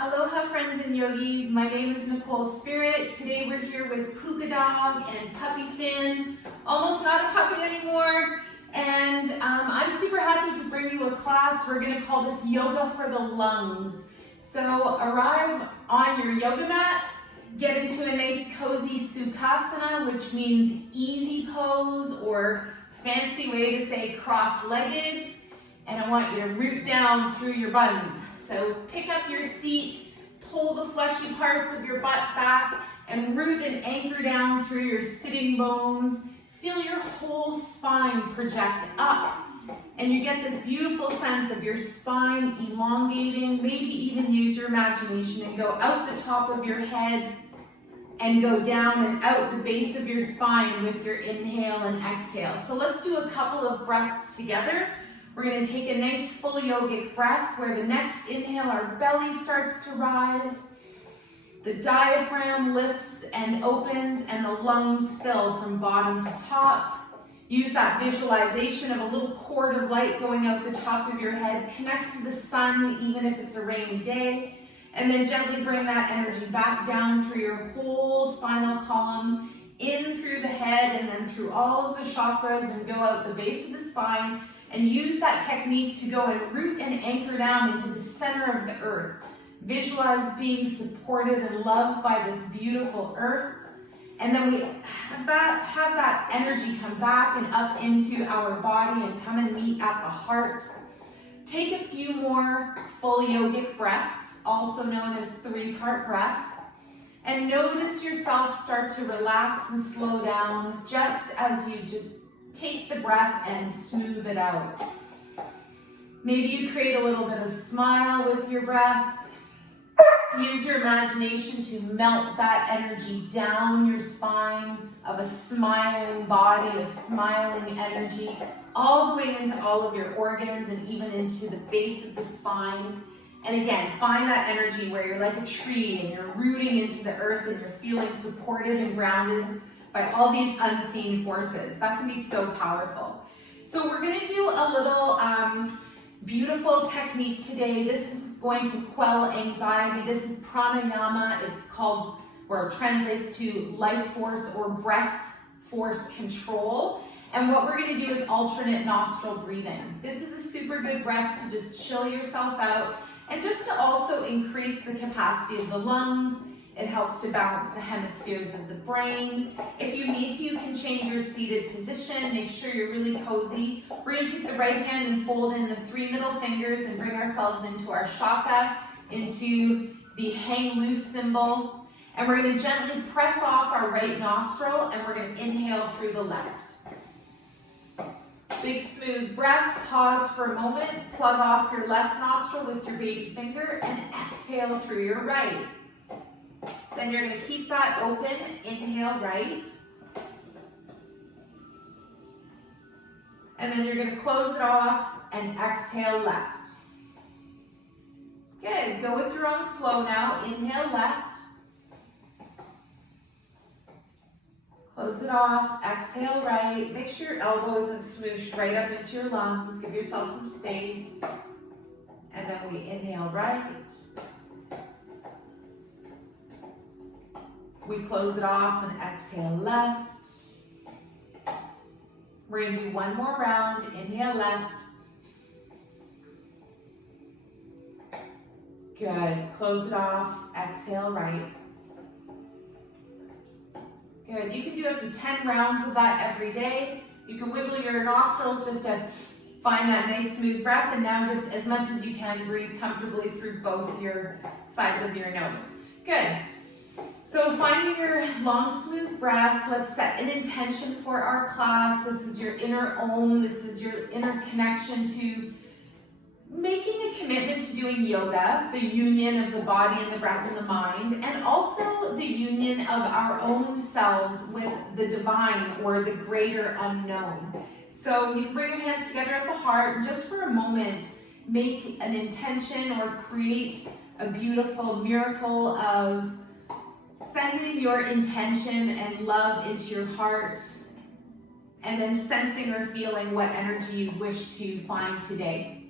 Aloha friends and yogis, my name is Nicole Spirit. Today we're here with Puka Dog and Puppy Finn, almost not a puppy anymore. And I'm super happy to bring you a class. We're gonna call this Yoga for the Lungs. So arrive on your yoga mat, get into a nice cozy Sukhasana, which means easy pose or fancy way to say cross-legged. And I want you to root down through your buns. So pick up your seat, pull the fleshy parts of your butt back, and root and anchor down through your sitting bones. Feel your whole spine project up. And you get this beautiful sense of your spine elongating. Maybe even use your imagination and go out the top of your head and go down and out the base of your spine with your inhale and exhale. So let's do a couple of breaths together. We're going to take a nice full yogic breath where the next inhale, our belly starts to rise. The diaphragm lifts and opens and the lungs fill from bottom to top. Use that visualization of a little cord of light going out the top of your head. Connect to the sun even if it's a rainy day. And then gently bring that energy back down through your whole spinal column, in through the head and then through all of the chakras and go out the base of the spine. And use that technique to go and root and anchor down into the center of the earth. Visualize being supported and loved by this beautiful earth. And then we have that energy come back and up into our body and come and meet at the heart. Take a few more full yogic breaths, also known as three-part breath. And notice yourself start to relax and slow down just as you just take the breath and smooth it out. Maybe you create a little bit of smile with your breath. Use your imagination to melt that energy down your spine of a smiling body, a smiling energy, all the way into all of your organs and even into the base of the spine. And again, find that energy where you're like a tree and you're rooting into the earth and you're feeling supported and grounded by all these unseen forces. That can be so powerful. So we're going to do a little beautiful technique today. This is going to quell anxiety. This is Pranayama. It's called, or it translates to life force or breath force control. And what we're going to do is alternate nostril breathing. This is a super good breath to just chill yourself out and just to also increase the capacity of the lungs. It helps to balance the hemispheres of the brain. If you need to, you can change your seated position. Make sure you're really cozy. We're going to take the right hand and fold in the 3 middle fingers and bring ourselves into our shaka, into the hang loose symbol. And we're going to gently press off our right nostril and we're going to inhale through the left. Big smooth breath. Pause for a moment. Plug off your left nostril with your baby finger and exhale through your right. Then you're going to keep that open. Inhale right. And then you're going to close it off and exhale left. Good. Go with your own flow now. Inhale left. Close it off. Exhale right. Make sure your elbow isn't smooshed right up into your lungs. Give yourself some space. And then we inhale right. We close it off and exhale left. We're going to do one more round. Inhale left. Good. Close it off. Exhale right. Good. You can do up to 10 rounds of that every day. You can wiggle your nostrils just to find that nice smooth breath. And now just as much as you can, breathe comfortably through both your sides of your nose. Good. So finding your long, smooth breath, let's set an intention for our class. This is your inner Om. This is your inner connection to making a commitment to doing yoga, the union of the body and the breath and the mind, and also the union of our own selves with the divine or the greater unknown. So you can bring your hands together at the heart and just for a moment, make an intention or create a beautiful miracle of sending your intention and love into your heart and then sensing or feeling what energy you wish to find today.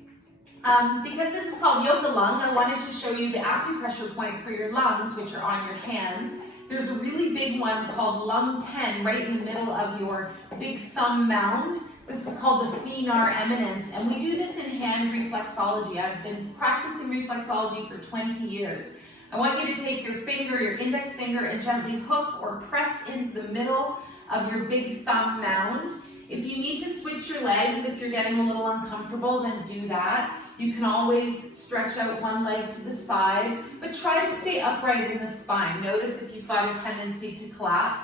Because this is called yoga lung, I wanted to show you the acupressure point for your lungs, which are on your hands. There's a really big one called lung 10 right in the middle of your big thumb mound. This is called the thenar eminence, and we do this in hand reflexology. I've been practicing reflexology for 20 years. I want you to take your finger, your index finger, and gently hook or press into the middle of your big thumb mound. If you need to switch your legs, if you're getting a little uncomfortable, then do that. You can always stretch out one leg to the side, but try to stay upright in the spine. Notice if you've got a tendency to collapse.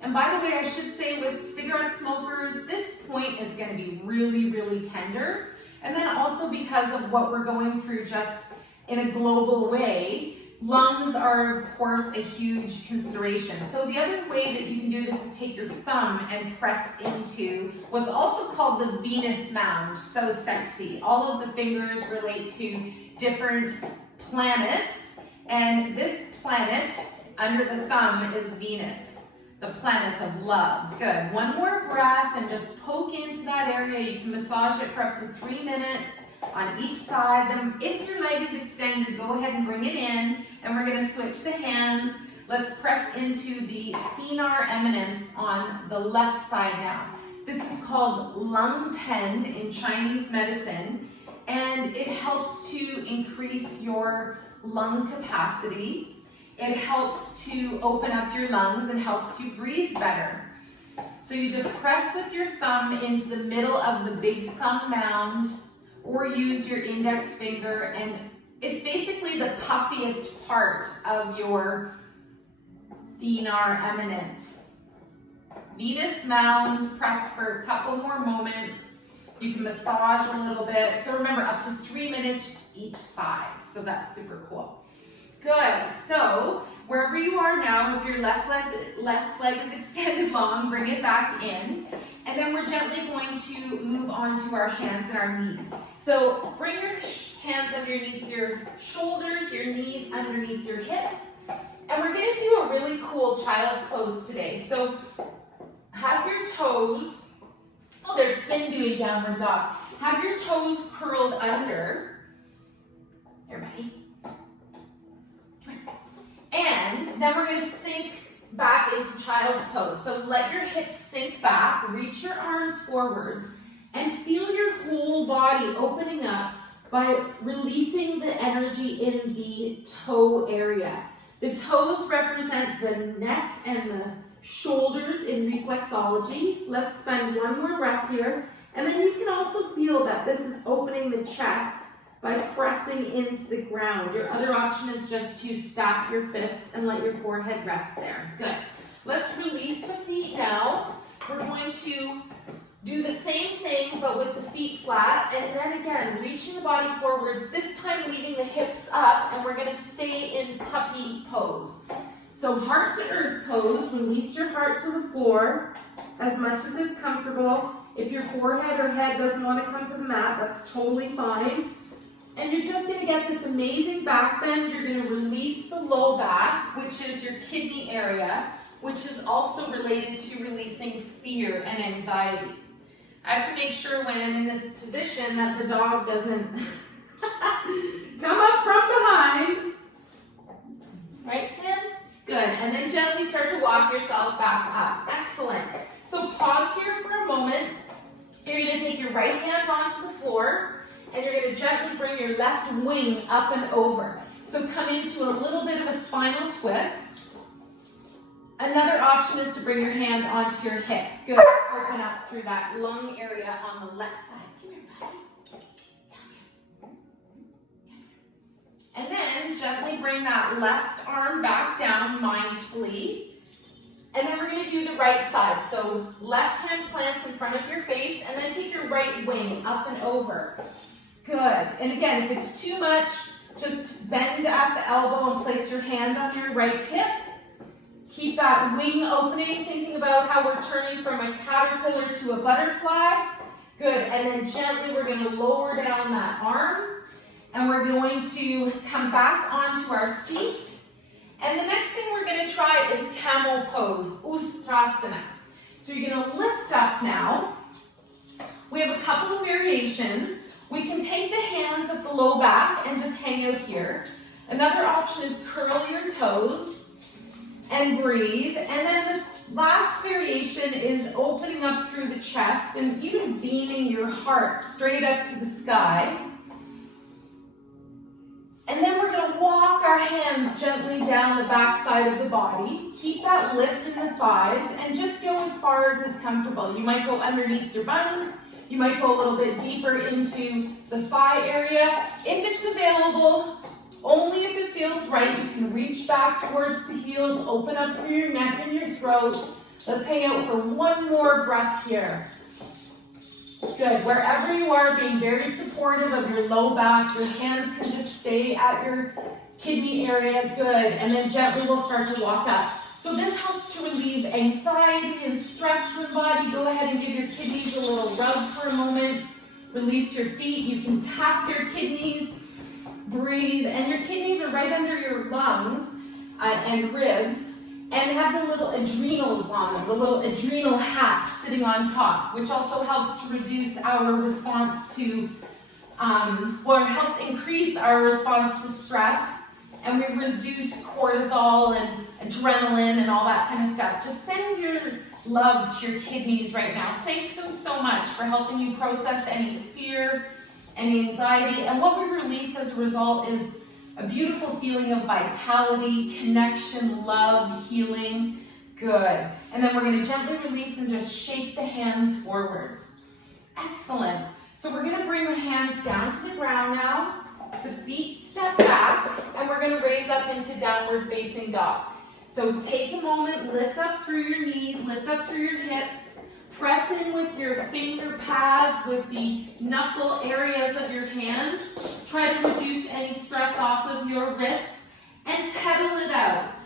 And by the way, I should say with cigarette smokers, this point is going to be really, really tender. And then also because of what we're going through just in a global way, lungs are, of course, a huge consideration. So the other way that you can do this is take your thumb and press into what's also called the Venus mound. So sexy. All of the fingers relate to different planets, and this planet under the thumb is Venus, the planet of love. Good. One more breath and just poke into that area. You can massage it for up to 3 minutes on each side. Then if your leg is extended, go ahead and bring it in, and we're going to switch the hands. Let's press into the thenar eminence on the left side now. This is called lung 10 in Chinese medicine, and it helps to increase your lung capacity. It helps to open up your lungs and helps you breathe better. So you just press with your thumb into the middle of the big thumb mound, or use your index finger, and it's basically the puffiest part of your thenar eminence. Venus mound, press for a couple more moments. You can massage a little bit. So remember, up to 3 minutes each side. So that's super cool. Good. So wherever you are now, if your left leg is extended long, bring it back in. And then we're gently going to move on to our hands and our knees. So bring your hands underneath your shoulders, your knees underneath your hips. And we're going to do a really cool child's pose today. So have your toes, oh, there's spin doing downward dog. Have your toes curled under. Here, buddy. And then we're going to sink back into child's pose. So let your hips sink back, reach your arms forwards, and feel your whole body opening up by releasing the energy in the toe area. The toes represent the neck and the shoulders in reflexology. Let's spend one more breath here. And then you can also feel that this is opening the chest by pressing into the ground. Your other option is just to stack your fists and let your forehead rest there. Good. Let's release the feet now. We're going to do the same thing, but with the feet flat. And then again, reaching the body forwards, this time leaving the hips up, and we're going to stay in puppy pose. So heart to earth pose, release your heart to the floor as much as is comfortable. If your forehead or head doesn't want to come to the mat, that's totally fine. And you're just going to get this amazing back bend. You're going to release the low back, which is your kidney area, which is also related to releasing fear and anxiety. I have to make sure when I'm in this position that the dog doesn't come up from behind. Right, Finn? Good. And then gently start to walk yourself back up. Excellent. So pause here for a moment. You're going to take your right hand onto the floor, and you're going to gently bring your left wing up and over. So coming to a little bit of a spinal twist. Another option is to bring your hand onto your hip. Good. Open up through that lung area on the left side. Come here, buddy. Come here. And then gently bring that left arm back down mindfully. And then we're going to do the right side. So left hand plants in front of your face, and then take your right wing up and over. Good. And again, if it's too much, just bend at the elbow and place your hand on your right hip. Keep that wing opening, thinking about how we're turning from a caterpillar to a butterfly. Good. And then gently we're going to lower down that arm. And we're going to come back onto our seat. And the next thing we're going to try is Camel Pose, Ustrasana. So you're going to lift up now. We have a couple of variations. We can take the hands at the low back and just hang out here. Another option is curl your toes and breathe. And then the last variation is opening up through the chest and even beaming your heart straight up to the sky. And then we're going to walk our hands gently down the back side of the body. Keep that lift in the thighs and just go as far as is comfortable. You might go underneath your buns. You might go a little bit deeper into the thigh area. If it's available, only if it feels right, you can reach back towards the heels, open up through your neck and your throat. Let's hang out for one more breath here. Good. Wherever you are, being very supportive of your low back. Your hands can just stay at your kidney area. Good. And then gently we'll start to walk up. So this helps to relieve anxiety and stress from the body. Go ahead and give your kidneys a little rub for a moment. Release your feet. You can tap your kidneys. Breathe. And your kidneys are right under your lungs and ribs. And have the little adrenals on them, the little adrenal hat sitting on top, which also helps to reduce our response to, or helps increase our response to stress. And we reduce cortisol and adrenaline and all that kind of stuff. Just send your love to your kidneys right now. Thank them so much for helping you process any fear, any anxiety. And what we release as a result is a beautiful feeling of vitality, connection, love, healing. Good. And then we're going to gently release and just shake the hands forwards. Excellent. So we're going to bring the hands down to the ground now. The feet step back, and we're going to raise up into downward facing dog. So take a moment, lift up through your knees, lift up through your hips. Press in with your finger pads, with the knuckle areas of your hands. Try to reduce any stress off of your wrists and pedal it out.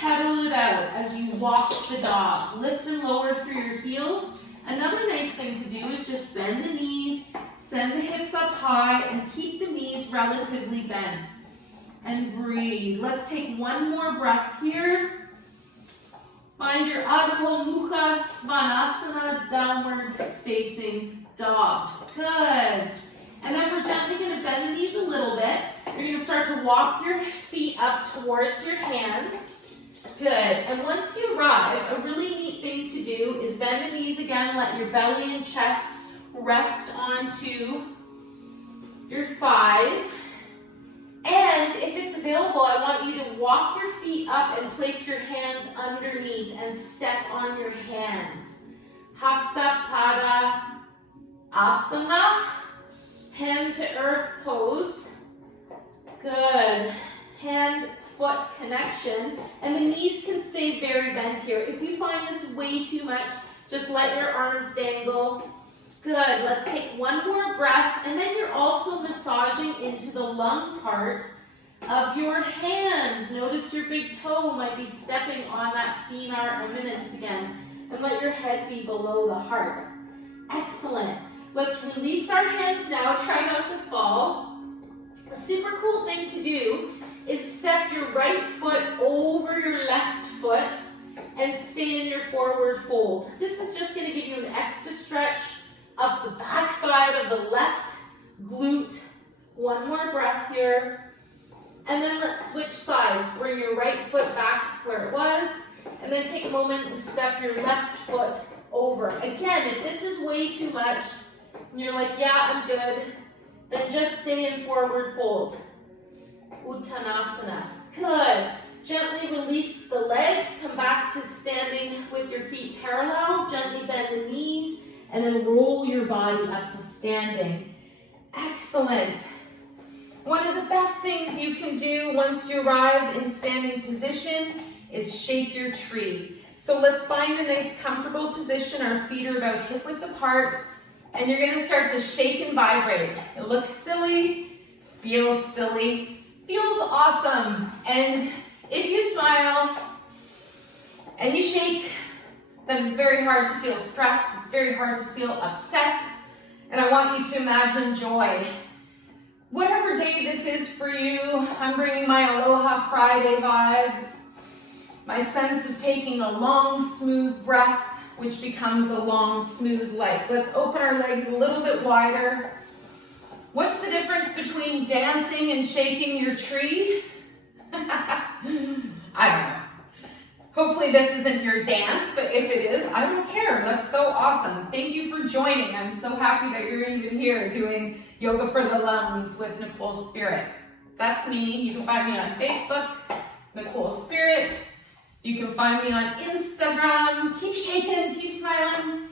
Pedal it out as you walk the dog. Lift and lower through your heels. Another nice thing to do is just bend the knees, send the hips up high, and keep the knees relatively bent. And breathe. Let's take one more breath here. Find your Adho Mukha Svanasana, downward facing dog. Good. And then we're gently going to bend the knees a little bit. You're going to start to walk your feet up towards your hands. Good. And once you arrive, a really neat thing to do is bend the knees again. Let your belly and chest rest onto your thighs. And if it's available, I want you to walk your feet up and place your hands underneath and step on your hands. Hasta Pada Asana, hand to earth pose. Good. Hand-foot connection. And the knees can stay very bent here. If you find this way too much, just let your arms dangle. Good, let's take one more breath, and then you're also massaging into the lung part of your hands. Notice your big toe might be stepping on that femur eminence again, and let your head be below the heart. Excellent. Let's release our hands now, try not to fall. A super cool thing to do is step your right foot over your left foot and stay in your forward fold. This is just going to give you an extra stretch up the back side of the left glute. One more breath here. And then let's switch sides. Bring your right foot back where it was. And then take a moment and step your left foot over. Again, if this is way too much, and you're like, yeah, I'm good, then just stay in forward fold. Uttanasana. Good. Gently release the legs. Come back to standing with your feet parallel. Gently bend the knees. And then roll your body up to standing. Excellent. One of the best things you can do once you arrive in standing position is shake your tree. So let's find a nice comfortable position. Our feet are about hip width apart. And you're going to start to shake and vibrate. It looks silly, feels silly, feels awesome. And if you smile and you shake, then it's very hard to feel stressed. It's very hard to feel upset. And I want you to imagine joy. Whatever day this is for you, I'm bringing my Aloha Friday vibes, my sense of taking a long, smooth breath, which becomes a long, smooth life. Let's open our legs a little bit wider. What's the difference between dancing and shaking your tree? I don't know. Hopefully this isn't your dance, but if it is, I don't care. That's so awesome. Thank you for joining. I'm so happy that you're even here doing Yoga for the Lungs with Nicole Spirit. That's me. You can find me on Facebook, Nicole Spirit. You can find me on Instagram. Keep shaking, keep smiling.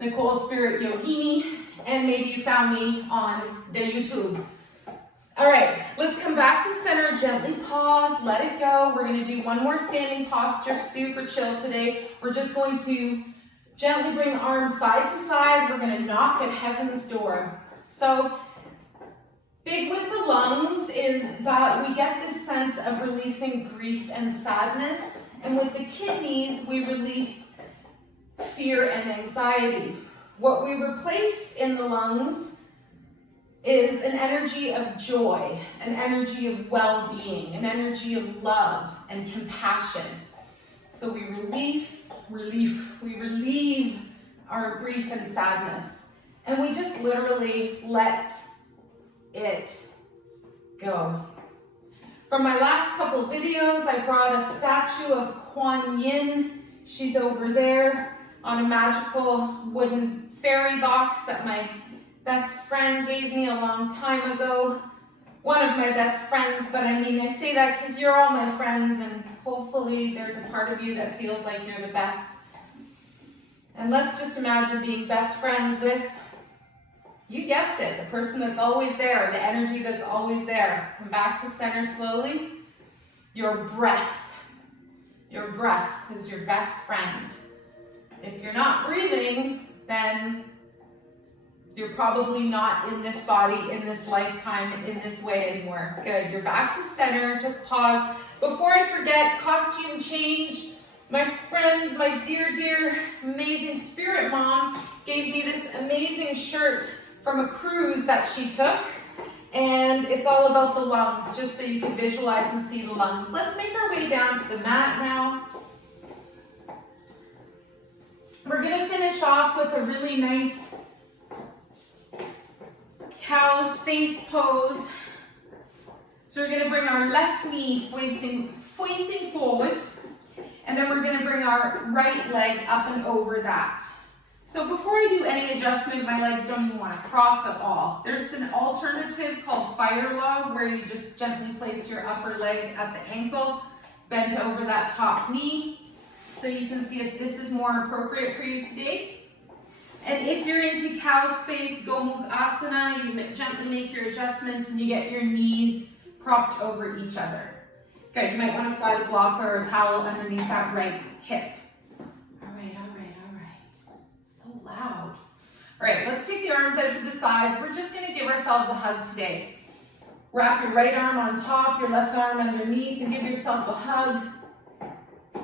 Nicole Spirit Yogini. And maybe you found me on the YouTube. All right, let's come back to center, gently pause, let it go. We're gonna do one more standing posture, super chill today. We're just going to gently bring arms side to side. We're gonna knock at heaven's door. So, big with the lungs is that we get this sense of releasing grief and sadness. And with the kidneys, we release fear and anxiety. What we replace in the lungs is an energy of joy, an energy of well-being, an energy of love and compassion. So we relieve our grief and sadness, and we just literally let it go. From my last couple videos, I brought a statue of Kuan Yin. She's over there on a magical wooden fairy box that my best friend gave me a long time ago. One of my best friends, but I mean, I say that because you're all my friends, and hopefully there's a part of you that feels like you're the best. And let's just imagine being best friends with, you guessed it, the person that's always there, the energy that's always there. Come back to center slowly. Your breath. Your breath is your best friend. If you're not breathing, then you're probably not in this body, in this lifetime, in this way anymore. Good, you're back to center, just pause. Before I forget, costume change. My friend, my dear, dear, amazing spirit mom gave me this amazing shirt from a cruise that she took. And it's all about the lungs, just so you can visualize and see the lungs. Let's make our way down to the mat now. We're gonna finish off with a really nice cow's face pose. So we're going to bring our left knee facing forwards, and then we're going to bring our right leg up and over that. So before I do any adjustment, my legs don't even want to cross at all. There's an alternative called fire log, where you just gently place your upper leg at the ankle, bent over that top knee, so you can see if this is more appropriate for you today. And if you're into cow's face, Gomukhasana, you gently make your adjustments and you get your knees propped over each other. Good, you might want to slide a block or a towel underneath that right hip. All right. So loud. All right, let's take the arms out to the sides. We're just going to give ourselves a hug today. Wrap your right arm on top, your left arm underneath, and give yourself a hug.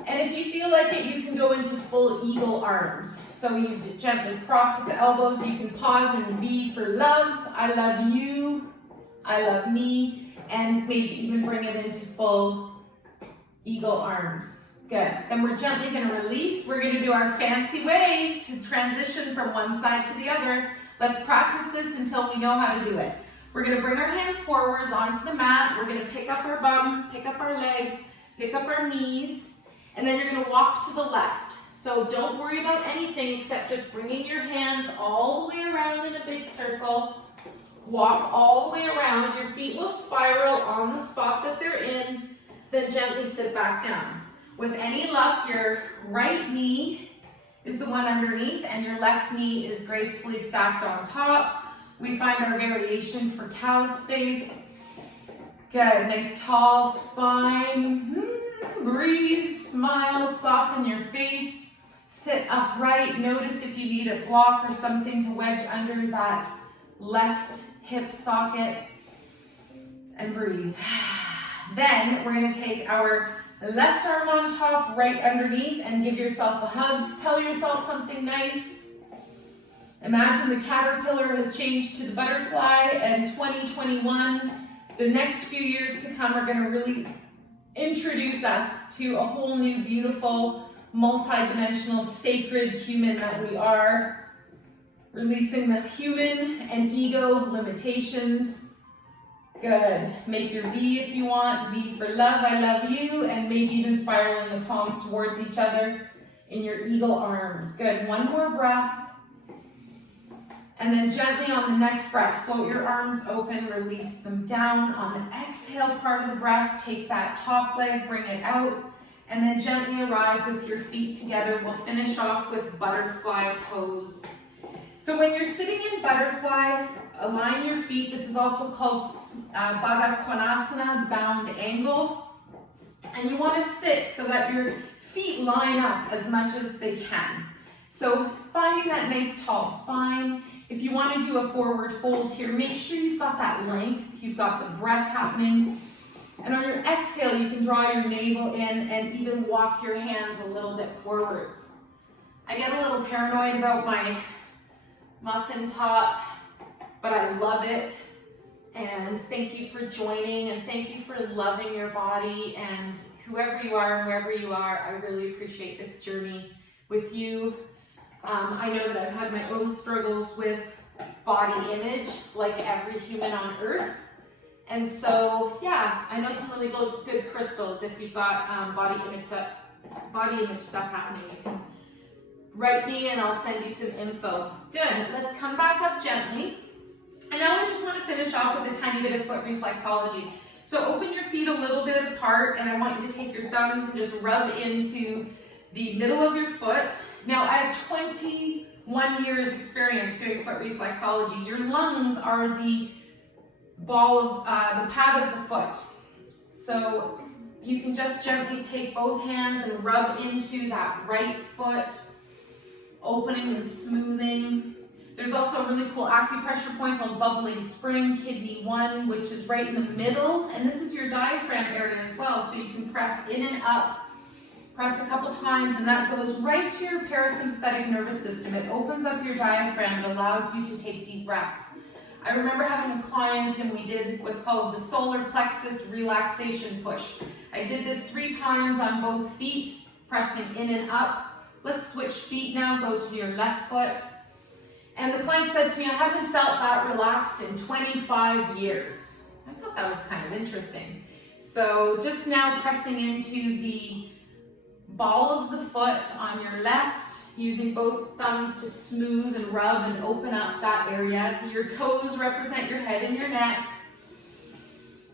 And if you feel like it, you can go into full eagle arms. So you gently cross at the elbows. You can pause in V for love. I love you. I love me. And maybe even bring it into full eagle arms. Good. Then we're gently going to release. We're going to do our fancy way to transition from one side to the other. Let's practice this until we know how to do it. We're going to bring our hands forwards onto the mat. We're going to pick up our bum, pick up our legs, pick up our knees. And then you're going to walk to the left. So don't worry about anything except just bringing your hands all the way around in a big circle. Walk all the way around. Your feet will spiral on the spot that they're in. Then gently sit back down. With any luck, your right knee is the one underneath and your left knee is gracefully stacked on top. We find our variation for cow's face. Good, nice tall spine. Breathe, smile, soften your face. Sit upright. Notice if you need a block or something to wedge under that left hip socket. And breathe. Then we're going to take our left arm on top, right underneath, and give yourself a hug. Tell yourself something nice. Imagine the caterpillar has changed to the butterfly, and 2021, the next few years to come, are going to really introduce us to a whole new, beautiful, multi-dimensional, sacred human that we are. Releasing the human and ego limitations. Good. Make your V if you want. V for love, I love you, and maybe even spiraling the palms towards each other in your eagle arms. Good. One more breath. And then gently on the next breath, float your arms open, release them down. On the exhale part of the breath, take that top leg, bring it out, and then gently arrive with your feet together. We'll finish off with butterfly pose. So when you're sitting in butterfly, align your feet. This is also called Baddha Konasana, bound angle. And you want to sit so that your feet line up as much as they can. So finding that nice tall spine. If you want to do a forward fold here, make sure you've got that length, you've got the breath happening. And on your exhale, you can draw your navel in and even walk your hands a little bit forwards. I get a little paranoid about my muffin top, but I love it. And thank you for joining, and thank you for loving your body, and whoever you are and wherever you are, I really appreciate this journey with you. I know that I've had my own struggles with body image, like every human on earth. And so, yeah, I know some really good crystals. If you've got body image stuff happening, you can write me and I'll send you some info. Good, let's come back up gently. And now I just want to finish off with a tiny bit of foot reflexology. So open your feet a little bit apart, and I want you to take your thumbs and just rub into the middle of your foot. Now, I have 21 years experience doing foot reflexology. Your lungs are the ball of, the pad of the foot. So you can just gently take both hands and rub into that right foot, opening and smoothing. There's also a really cool acupressure point called Bubbling Spring, Kidney 1, which is right in the middle. And this is your diaphragm area as well. So you can press in and up. Press a couple times, and that goes right to your parasympathetic nervous system. It opens up your diaphragm and allows you to take deep breaths. I remember having a client, and we did what's called the solar plexus relaxation push. I did this 3 times on both feet, pressing in and up. Let's switch feet now, go to your left foot. And the client said to me, I haven't felt that relaxed in 25 years. I thought that was kind of interesting. So just now pressing into the ball of the foot on your left, using both thumbs to smooth and rub and open up that area. Your toes represent your head and your neck.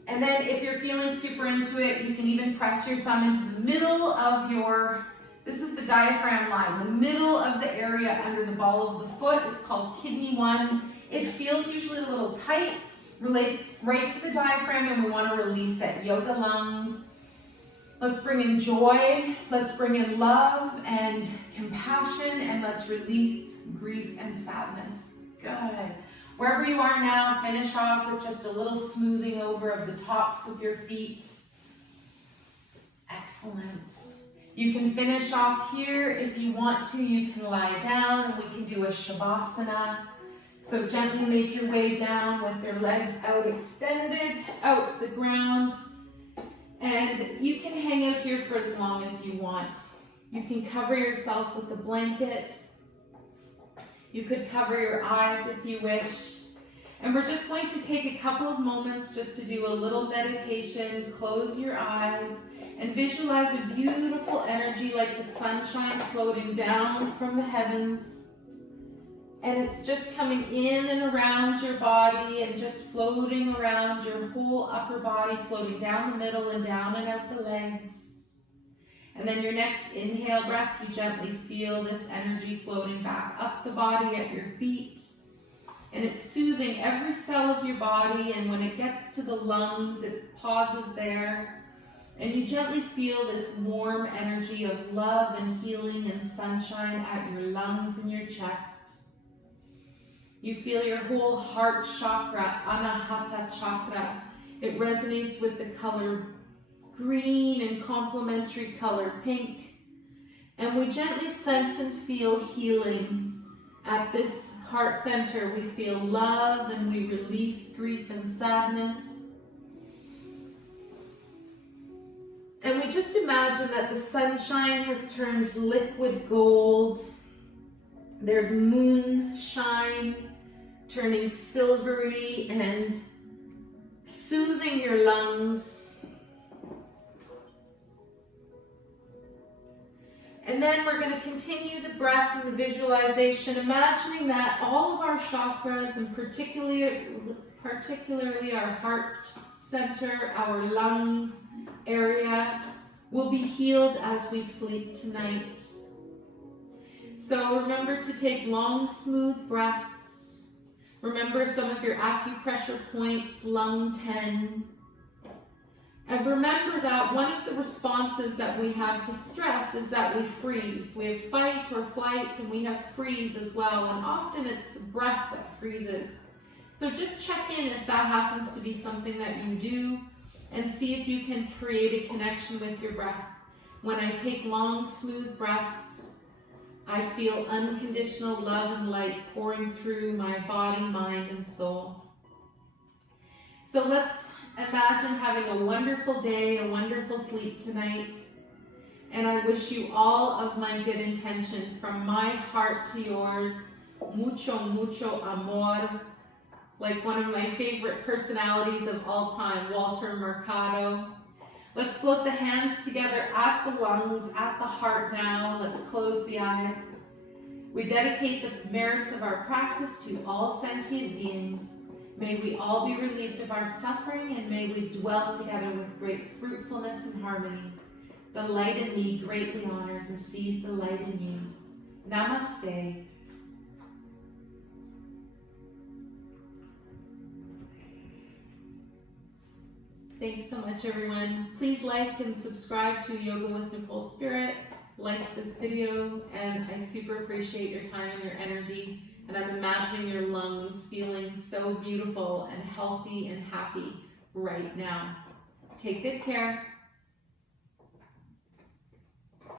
And then if you're feeling super into it, you can even press your thumb into the middle of your, this is the diaphragm line, the middle of the area under the ball of the foot. It's called Kidney 1. It feels usually a little tight, relates right to the diaphragm, and we want to release it. Yoga lungs. Let's bring in joy, let's bring in love and compassion, and let's release grief and sadness. Good. Wherever you are now, finish off with just a little smoothing over of the tops of your feet. Excellent. You can finish off here. If you want to, you can lie down, and we can do a Shavasana. So gently make your way down with your legs out extended, out to the ground. And you can hang out here for as long as you want. You can cover yourself with a blanket. You could cover your eyes if you wish. And we're just going to take a couple of moments just to do a little meditation. Close your eyes and visualize a beautiful energy like the sunshine floating down from the heavens. And it's just coming in and around your body and just floating around your whole upper body, floating down the middle and down and out the legs. And then your next inhale breath, you gently feel this energy floating back up the body at your feet. And it's soothing every cell of your body, and when it gets to the lungs, it pauses there. And you gently feel this warm energy of love and healing and sunshine at your lungs and your chest. You feel your whole heart chakra, Anahata chakra. It resonates with the color green and complementary color pink. And we gently sense and feel healing. At this heart center, we feel love and we release grief and sadness. And we just imagine that the sunshine has turned liquid gold. There's moonshine turning silvery and soothing your lungs. And then we're going to continue the breath and the visualization, imagining that all of our chakras, and particularly our heart center, our lungs area, will be healed as we sleep tonight. So remember to take long, smooth breaths. Remember some of your acupressure points, lung 10. And remember that one of the responses that we have to stress is that we freeze. We have fight or flight, and we have freeze as well. And often it's the breath that freezes. So just check in if that happens to be something that you do, and see if you can create a connection with your breath. When I take long, smooth breaths, I feel unconditional love and light pouring through my body, mind, and soul. So let's imagine having a wonderful day, a wonderful sleep tonight. And I wish you all of my good intention from my heart to yours. Mucho, mucho amor. Like one of my favorite personalities of all time, Walter Mercado. Let's float the hands together at the lungs, at the heart now. Let's close the eyes. We dedicate the merits of our practice to all sentient beings. May we all be relieved of our suffering, and may we dwell together with great fruitfulness and harmony. The light in me greatly honors and sees the light in you. Namaste. Thanks so much, everyone. Please like and subscribe to Yoga with Nicole Spirit. Like this video, and I super appreciate your time and your energy. And I'm imagining your lungs feeling so beautiful and healthy and happy right now. Take good care.